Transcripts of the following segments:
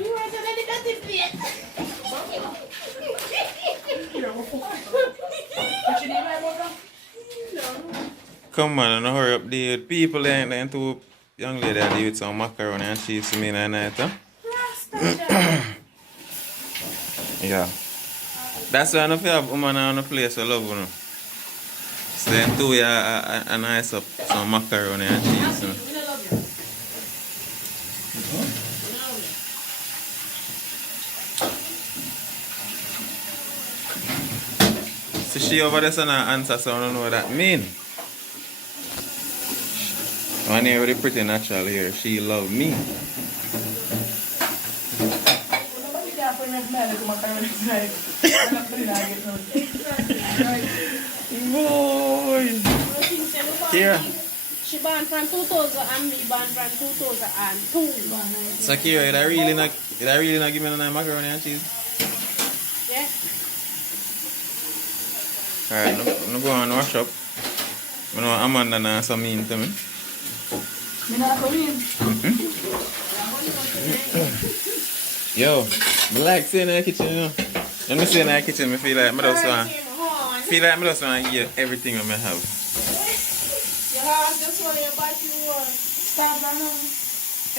You want to let it get this plate? What you need, my brother? No. Come on, no hurry up, dude. People ain't too young lady that with some macaroni and cheese to me in the night, huh? Yeah. That's why I don't have woman on the place I love, you know. So then two a nice up some macaroni and cheese, you know. So she over there saying answer, so I don't know what that mean. One here really pretty natural here. She love me. Boy. Kira. She born from 2000 and me born from 2002. So Kira, you really not give me no macaroni and cheese? Yeah. Alright, I'm go and wash up. I know Amanda now so mean to me. Me not come in. Yo, I like staying in the kitchen, you know. When I stay in the kitchen, I feel like I just want to give everything I have. Your heart just want your body want. Stop now.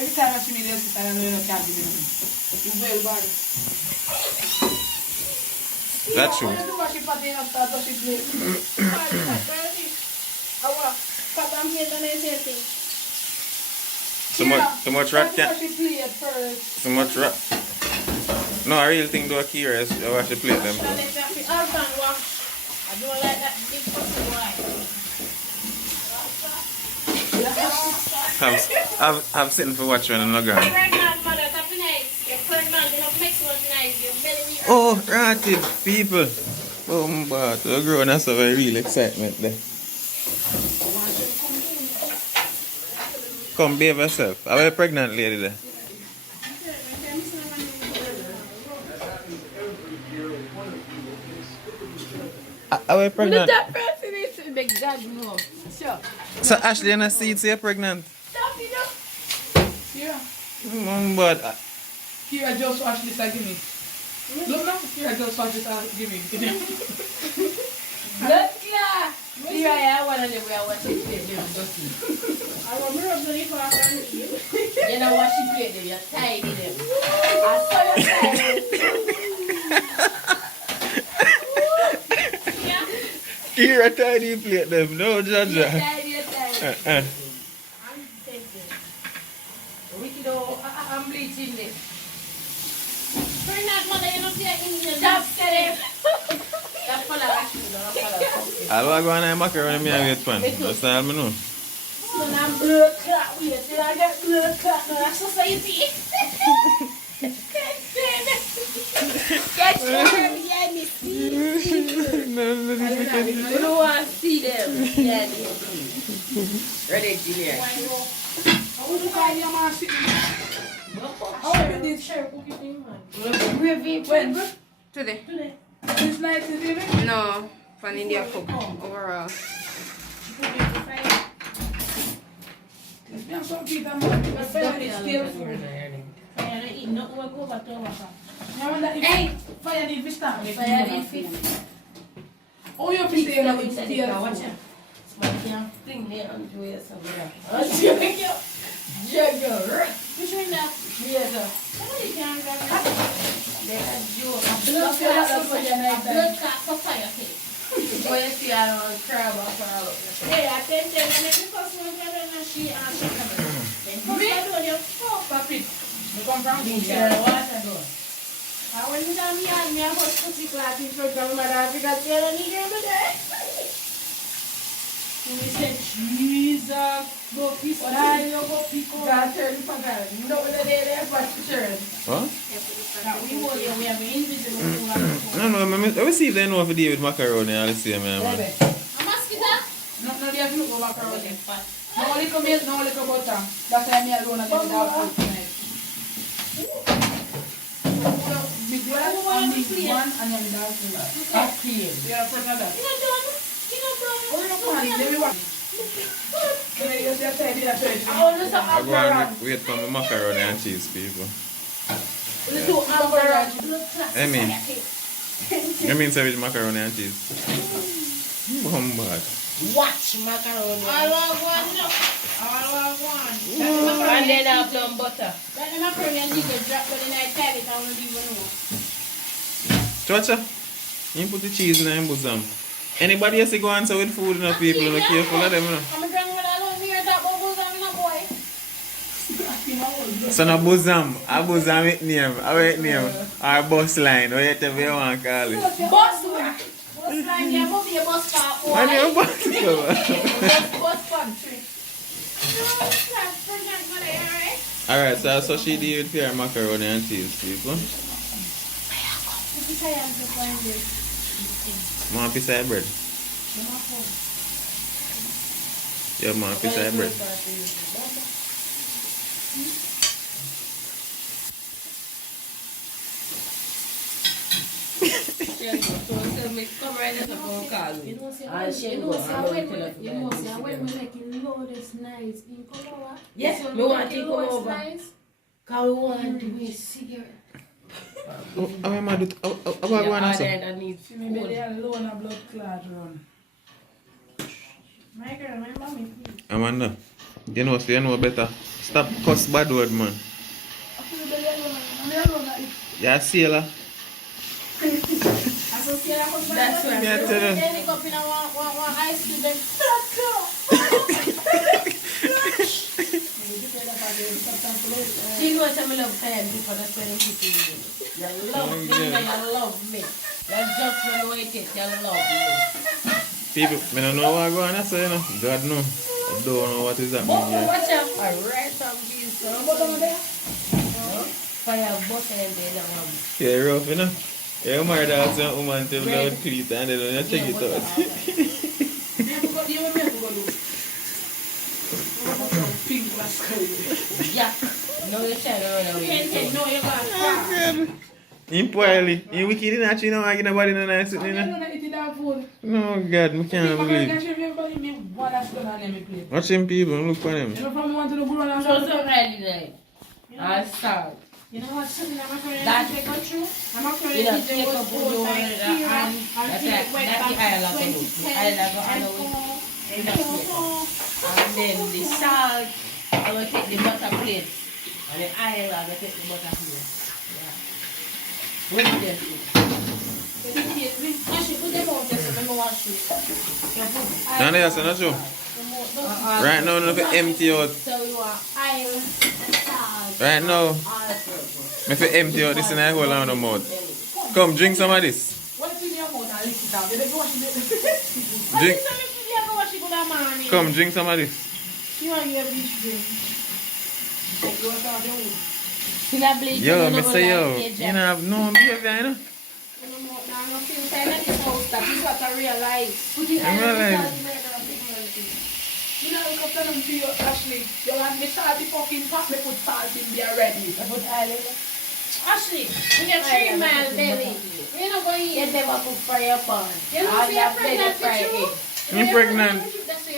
Every time I see me there, I know you can't give me nothing. You well body. That's true. So much rat can. So much rat. No, I really think though Kira is I watch the plate them. I don't like that big fucking wine. I'm sitting for watching and I'm not going. Oh, ratted people. Oh, but we're growing that's a very real excitement there. Come behave yourself. Are you a pregnant lady there? Are you pregnant? That person is to big dad no. Sure. So Ashley and I see you're pregnant. Stop it up. Yeah. But Kira just watch this and give me. Look now, Kira just watch this and give me. Look here. Kira, I want to live where I watch it play. I remember I'm going to go out and eat. You know what she played them, you're tidy them. I saw you tidy. Kira tidy plate them, no judge. You're tidy. I'm thinking. I'm bleaching this. Turn that mother, you don't see an Indian. Stop getting. That's for the action. I'll go and macaroni me and wait for him. That's all I know. So now blood clot with it. Did I get blood clot? No, that's society. Get your behind me, see? No, I don't want to see them. Yeah, ready, Junior. I want to buy your man sitting. How are you this share cookie thing, man? When? Today. This night is it? No, from India cook overall. Some people are hey, fire the fish stand. Fire the fish. Oh, you fish there with tears. Watch it. But can't fling there and do it somewhere. Jugger. Which one that? Yes, sir. You can't grab it. There's a blood clot for fire cake. Boy, you see, I don't crab off her out. Hey, I think that when every customer get in and she comes. Then come back to your papi. You come from India. Water door. And when you tell me I have a pussy clot in front of my dad because you don't need him today. And we said, Jesus, go piss on you, go pick up. God turn for God. You know what they there for turn. What? We hold you, we have an invisible. No, I will see if they know if they with macaroni. I'll see them, man. A mosquito? No, they have to look over macaroni. No little milk, no little butter. That's why I'm alone and get that food tonight. Big one and big one and you're without food. That's clean. You're a person of that. You're not done. Oh, no, man. Let me watch. I'm going to wait for my macaroni and cheese, people. Little hamburger. I mean say with macaroni and cheese. Bombard. Watch macaroni. All I want, no. All I want. And then have some butter. That the macaroni and cheese drop, but then I tell it, I don't even know. Chacha, you put the cheese in the bosom. Anybody else go answer with food, no people, no careful of them, no. I'm a grandmother alone here that bosom, no boy. So no bosom, a bosom with name, or bus line, whatever you want to call it. Bus line, yeah, must be a bus car. And you bus Bus country. Alright, so she did with her macaroni and cheese, people. Want a piece of bread? Yeah, want a piece of bread. Come right in the phone call me. When we make it load, it's nice. Yes, we want to come over. Because we want to be cigarette. How am I doing? How am I going to say? Maybe they are low on a blood clot run. My girl, my mommy, please. Amanda, you know better. Stop cuss bad word, man. Yeah, sailor. That's right. Yeah, tell her. She knows I love time before the 20 people. You love me, you love me. You just don't know it, you love me. People, I don't know what's going on, so you know. God knows. I don't know what is happening here. Watch out. I write some beans. Fire butter and then Yeah, rough, you know. Yeah, my dad's a woman to blood cleat and then you check it out. Yeah. No, you're trying to run away. No, you're going to In poorly. In wicked in actually no get nobody no nice with me. No, God, I can't believe. Watching people, look for them. So ready then. I'll start. You know what, something I'm going That- to take on through? I'm going You know, to take take up on your through and that's the island of the and then the salt, I will take the butter plate. And the oil, I will take the butter plate. Yeah. Wait there. Actually, put them out there so let me wash it. No, no, not true. Right now, no, empty out. So we want oil and salt. Right now, if you empty out this in a whole lot of mouth. Come, drink some of this. What if you do your mouth and lick it out? They go wash it. Drink. Morning. Come, drink some of this. You want your bleach drink? You want some of See that bleach? Yo, me say yo, you know, have no behavior, you know? the that is what I realize. I realize. You know, look after them to you, Ashley. You want me salty fucking pot, me put salt in there ready. I put oil in. Ashley, we get 3 mile belly. You know going You never put fire pan. You know if you're pregnant with you? I'm pregnant.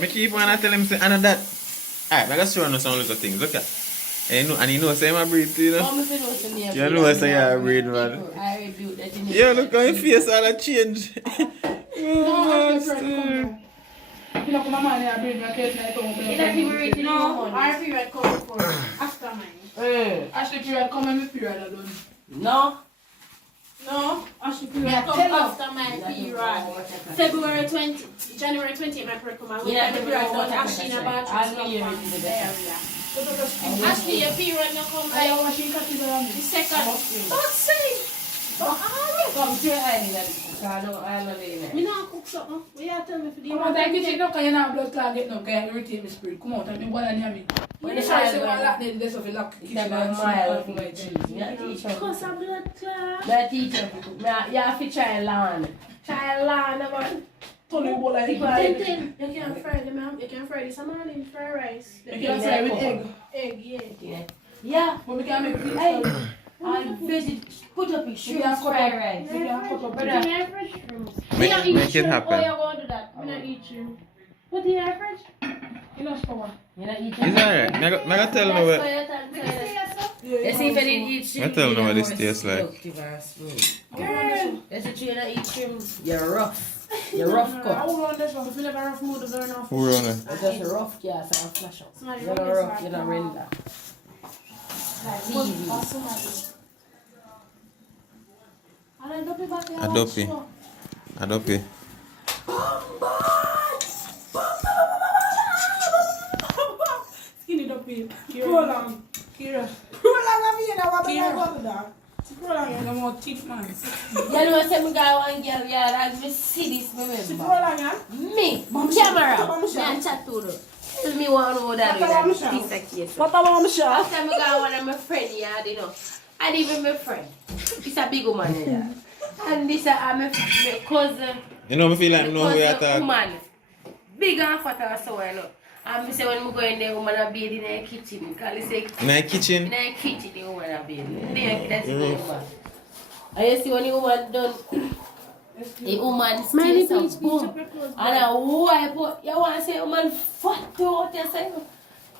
Me keep on and tell him say, and that. Alright, I gotta show you some little things. Look at. And you know, say my breed too, you know. You know, say I breed, man. I rebuke that in Yeah, look how your face all that change. No, Ashley, you know, come on, I breed my kids like home. No, our period come before, after mine. Ashley period come and my period alone. No. No, Ashley period come after my period. February 20, January 20, my period come out. Yeah, My period done. Ashley in a bathroom. Ashley, your period not come I like washing cookies around the second. Don't say. Come to your island. I don't know. Me not cook something. What you tell me for the Come on, take it no, because you have blood clot get no, because you retain my spirit. Come on, take me one and hear me. When you try to say one lock, then there's of a lock kitchen and some my cheese. Cause of blood clot. My teacher, you have to try land. Try land, man. Tony bowl like You can fry them, ma'am. You can fry this morning, fry rice. you can fry with egg. Egg, yeah. Yeah. But we can make pizza. Hey, I visit, put up your shrimp fried rice. We can cook up But pizza. in air fridge shrimps. Make it happen. Oh, you want to do that? We not eat shrimp. Put in air fridge. You know, score. You know, eat It's alright. I gotta tell you what. Let's see if I didn't eat shrimp. I tell them what this tastes like. Girl, let's see if you don't eat shrimp. You're rough. You're rough cut. I will run this one. If you never rough mood, it's very enough. Who run it? It's just a rough gas and a flash up. Somebody You're run not this rough, one. you're not render. Adopi. Skinny duppy. Roll Kira. You know more teeth, man. You know what I'm going to girl, yeah, I see this, remember. Me, camera, me and chat to her. Tell me what over that piece of case. What about my shot? Last time I got one of my friend, yeah, you know. And even my friend. It's a big woman, yeah. And this is my cousin. You know, I feel like I know who you're talking. Woman. Big and fat and so I know. And I say when I go in there, woman a bathe in the kitchen. Because say In the kitchen? in the kitchen, the woman a bathe. That's the woman. And you see when the woman done, the woman still some boom. And I wipe out. You want to say woman fat out yourself?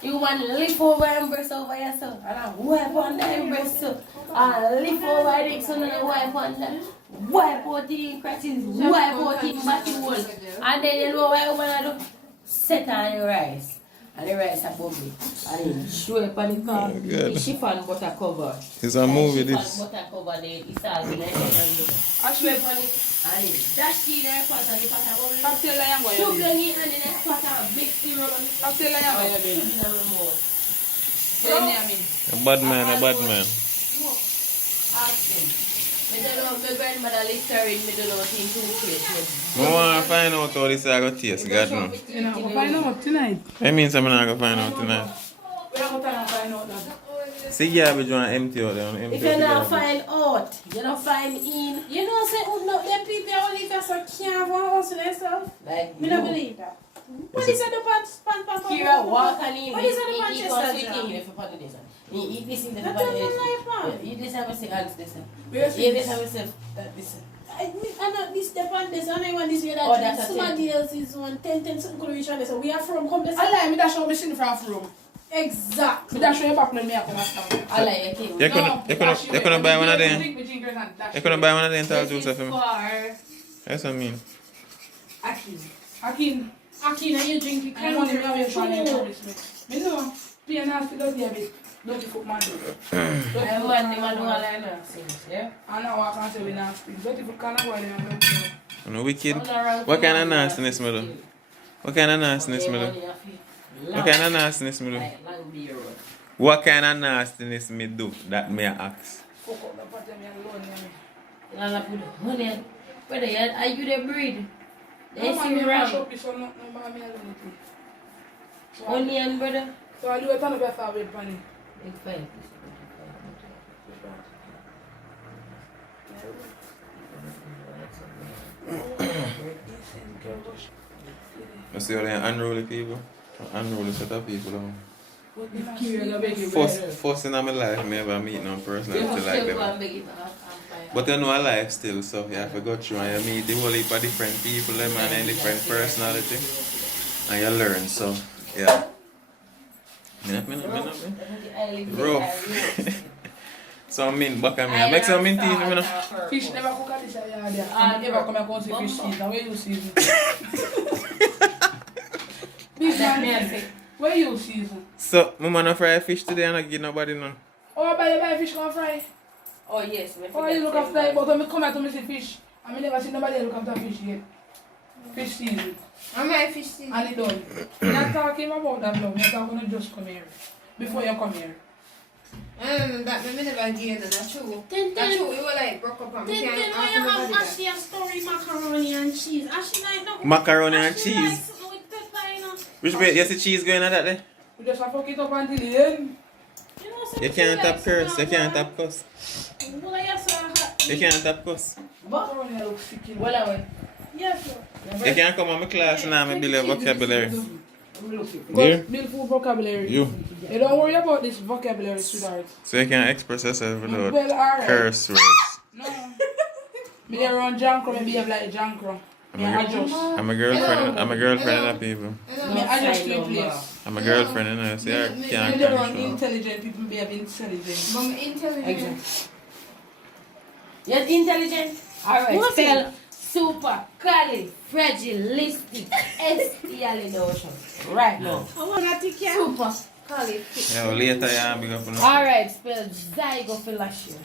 The woman lift over and breast over yourself. And I wipe on the breast so. And lift over the so and I wipe on that. Wipe out the cracks, wipe out the batty hole. And then you know what woman do? Set on the rice. And the rice are bubbly. And then show it on the car. The chiffon butter cover. It's a movie, this. Chiffon butter cover, the salt in the I show it on it. And then dash in the pot and the pot are bubbly. I'll tell you what Sugar you're in and then the pot are big syrup on it. I'll tell you what you're doing. In the mouth. A bad man. Ask him. I don't know if my grandmother littering me don't know what in toothpaste. I want to find out how this is going to taste, God know. You know, we'll find out tonight. I mean, I'm not going to find out tonight. We're not going to find out that. See, garbage want empty out there. If you don't find out, you don't find in. You know, say, oh, no, them people only just can't go house themselves. Like Me don't believe that. What is it the pan? Kira walk and in. What is it the Manchester He jam? if you put this on. He eat this in the I don't know life, Eat this have a say hands this. Where's Eat this have a say this. I'm not this step on this, I know one this way that Oh, that's a somebody else is 10 something could reach on this. So we are from come this. I like me that show me sitting from room. Exactly. Me that show you back when me have to I like your king. You're gonna buy one of them? You're gonna buy one of them and tell Joseph for me? That's what I mean. Akin, and you drink the I want to know you're trying to encourage me. Me know, be a nasty dirty a bit. Dirty foot man. I want the man who I like now. Yeah? I know I can't say we nasty. Dirty foot can't go there and You know, wicked. What kind of nastiness me do? What kind of nastiness me do? What kind of nastiness me do? What kind of nastiness me do that me ask? fuck up the pot and me alone. Lala put honey. Brother, are you the breed? They No see man, me me mash wrong. up so no buy me alone. Onion, brother. So I do it on the best way, Bunny. Big fine. You see all them unruly people? Unruly set of people. First, First in my life, me ever meet no personality like them. But you know a life still, so you have to go through and you meet the whole heap of different people, them and different personality. And you learn, so yeah. Rough. So mint back at me. I make some mint teeth, you know. fish never cook at this area. I never come and see fish season. Where you season? This man, where you season? So, mama no fry fish today and I give nobody none. Oh, buy fish come fry. Oh, yes. Oh, you look after it, but when me come out to me see fish, I mean never see nobody look after fish yet. Fish season. I'm my fish season. And it done. We're not talking about that now. We're talking about just come here. Before you come here. That me never gave them, that's true. That's true, we were like broke up and we can't Then why you have Ashley a story macaroni and cheese? Ashley like no. Macaroni and Ashley like cheese. something with pepper, you know. Which way? You see cheese going on that there? We just have to fuck it up until the end. You know, some You can't like tap curse. You some can't tap cuss. Well, I guess hot. You can't tap cuss. Macaroni looks sick, you know. Well, I went. Yes, sir. You can't come on my class and I'm build a vocabulary. Dear? Build full vocabulary. You. You don't worry about this vocabulary, sweetheart. So you can express yourself without Well, alright. curse words. No. Me there around Jankro, me behave like Jankro. I'm a girlfriend. I'm a girlfriend of people. I just to replace. I'm a girlfriend, you know, so you can't You don't want control. intelligent people be intelligent. But I'm intelligent. Exactly. Yes, intelligent. Alright, spell super califragilistic expialidocious. Right now. I want to take care. Super califragilistic. Yeah, well, later, yeah, big up on the Alright, spell zygophilacia.